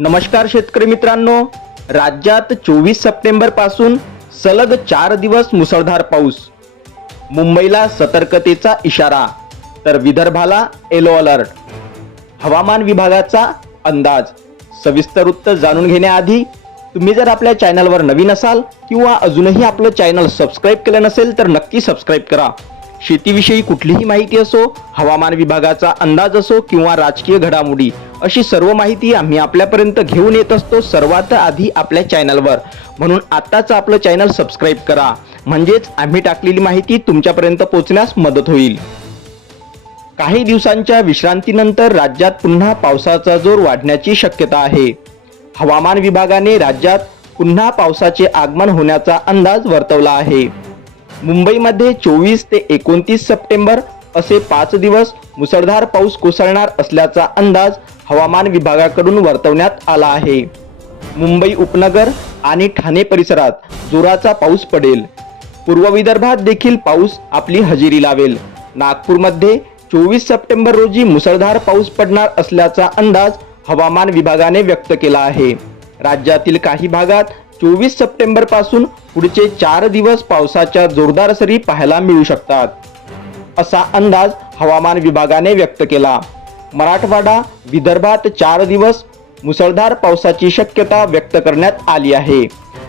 नमस्कार शेतकरी मित्रांनो. राज्यात चोवीस सप्टेंबरपासून सलग चार दिवस मुसळधार पाऊस. मुंबईला सतर्कतेचा इशारा तर विदर्भाला येलो अलर्ट हवामान विभागाचा अंदाज सविस्तर उत्तर जाणून घेण्याआधी तुम्ही जर आपल्या चॅनलवर नवीन असाल किंवा अजूनही आपलं चॅनल सबस्क्राईब केलं नसेल तर नक्की सबस्क्राईब करा. शेतीविषयी कुठलीही माहिती असो हवामान विभागाचा अंदाज असो किंवा राजकीय घडामोडी अशी सर्व माहिती आम्ही आपल्यापर्यंत घेऊन येत असतो सर्वात आधी आपल्या चॅनलवर. म्हणून आत्ताच आपलं चॅनल सबस्क्राईब करा. म्हणजेच आम्ही टाकलेली माहिती तुमच्यापर्यंत पोहोचण्यास मदत होईल. काही दिवसांच्या विश्रांतीनंतर राज्यात पुन्हा पावसाचा जोर वाढण्याची शक्यता आहे. हवामान विभागाने राज्यात पुन्हा पावसाचे आगमन होण्याचा अंदाज वर्तवला आहे. मुंबईमध्ये चोवीस ते एकोणतीस सप्टेंबर असे पाच दिवस मुसळधार पाऊस कोसळणार असल्याचा अंदाज हवामान विभागाकडून वर्तवण्यात आला आहे. मुंबई उपनगर आणि ठाणे परिसरात जोराचा पाऊस पडेल. पूर्व विदर्भात देखील पाऊस आपली हजेरी लावेल. नागपूरमध्ये चोवीस सप्टेंबर रोजी मुसळधार पाऊस पडणार असल्याचा अंदाज हवामान विभागाने व्यक्त केला आहे. राज्यातील काही भागात चोवीस सप्टेंबरपासून पुढचे चार दिवस पावसाच्या जोरदार सरी पाहायला मिळू शकतात. असा अंदाज हवामान विभागाने व्यक्त केला. मराठवाडा विदर्भात चार दिवस मुसळधार पावसाची शक्यता व्यक्त करण्यात आली आहे.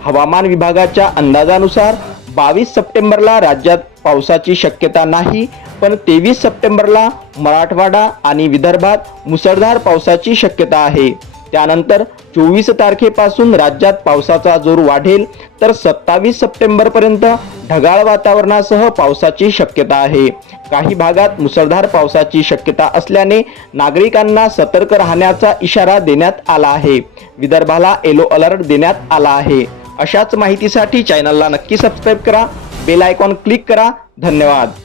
हवामान विभागाच्या अंदाजानुसार बावीस सप्टेंबरला राज्यात पावसाची शक्यता नाही पण तेवीस सप्टेंबरला मराठवाडा आणि विदर्भात मुसळधार पावसाची शक्यता आहे. त्यानंतर चोवीस तारखेपासून राज्यात पावसाचा जोर वाढेल तर सत्तावीस सप्टेंबर पर्यंत ढगाळ वातावरणासह पावसाची शक्यता आहे. काही भागात मुसळधार पावसाची शक्यता असल्याने नागरिकांना सतर्क राहण्याचा इशारा देण्यात आला आहे. विदर्भाला येलो अलर्ट देण्यात आला आहे. अशाच माहितीसाठी चॅनलला नक्की सबस्क्राईब करा बेल आयकॉन क्लिक करा. धन्यवाद.